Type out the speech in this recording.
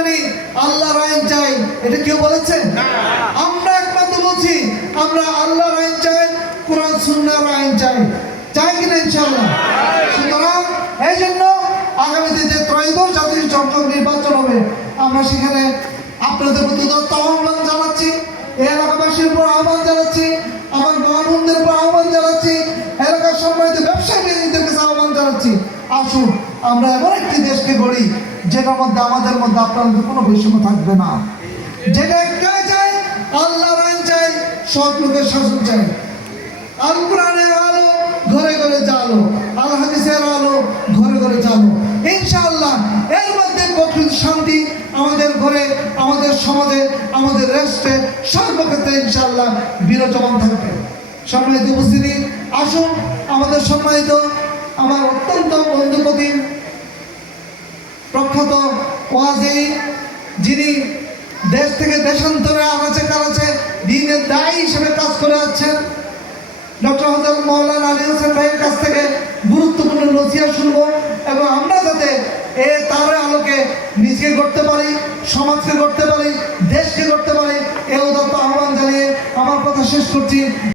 বলেনি আল্লাহর আইন চাই, এটা কেউ বলেছে? আমরা একমাত্র বলছি আমরা আল্লাহর আইন চাই, কোরআন সুন্নাহর আইন চাই। চাই কিনা ইনশাআল্লাহ? সুতরাং এই জন্য আগামীতে যে ত্রয়োদশ জাতীয় সংসদ নির্বাচন হবে, আমরা সেখানে আপনাদের প্রতি আহ্বান জানাচ্ছি, এই এলাকাবাসীর উপর আহ্বান জানাচ্ছি, আমার বন্ধুদের উপর আহ্বান জানাচ্ছি, এলাকার সম্মানিত ব্যবসায়ীদের কাছে আহ্বান জানাচ্ছি, আসুন আমরা এমন একটি দেশকে গড়ি যেটার মধ্যে আমাদের মধ্যে আপনাদের কোনো বৈষম্য থাকবে না, যেটা একটাই চাই আল্লাহর আইন চাই, সৎ লোকের শাসন চাই। আল কোরআনের আলো ঘরে ঘরে জ্বালো, আল হাদিসের আলো ঘরে ঘরে জ্বালো। ইনশাআল্লাহ এর মধ্যে প্রকৃত শান্তি আমাদের ঘরে, আমাদের সমাজে, আমাদের রাষ্ট্রে সর্বক্ষেত্রে ইনশাআল্লাহ বিরাজমান থাকবে। সম্মানিত উপস্থিতি, আসুন আমাদের সম্মানিত আমার অত্যন্ত বন্ধুপতি প্রখ্যাত ওয়াজি, যিনি দেশ থেকে দেশান্তরে আনাচে কানাচে দিনের দায়ী হিসেবে কাজ করে যাচ্ছেন, ডক্টর হযরত মাওলানা আলী হোসেন ভাইয়ের কাছ থেকে গুরুত্বপূর্ণ নসিহত শুনব এবং আমরা যাতে তার আলোকে নিজেকে করতে পারি, সমাজকে করতে পারি, দেশকে করতে পারি, এই উদাত্ত আহ্বান জানিয়ে আমার কথা শেষ করছি।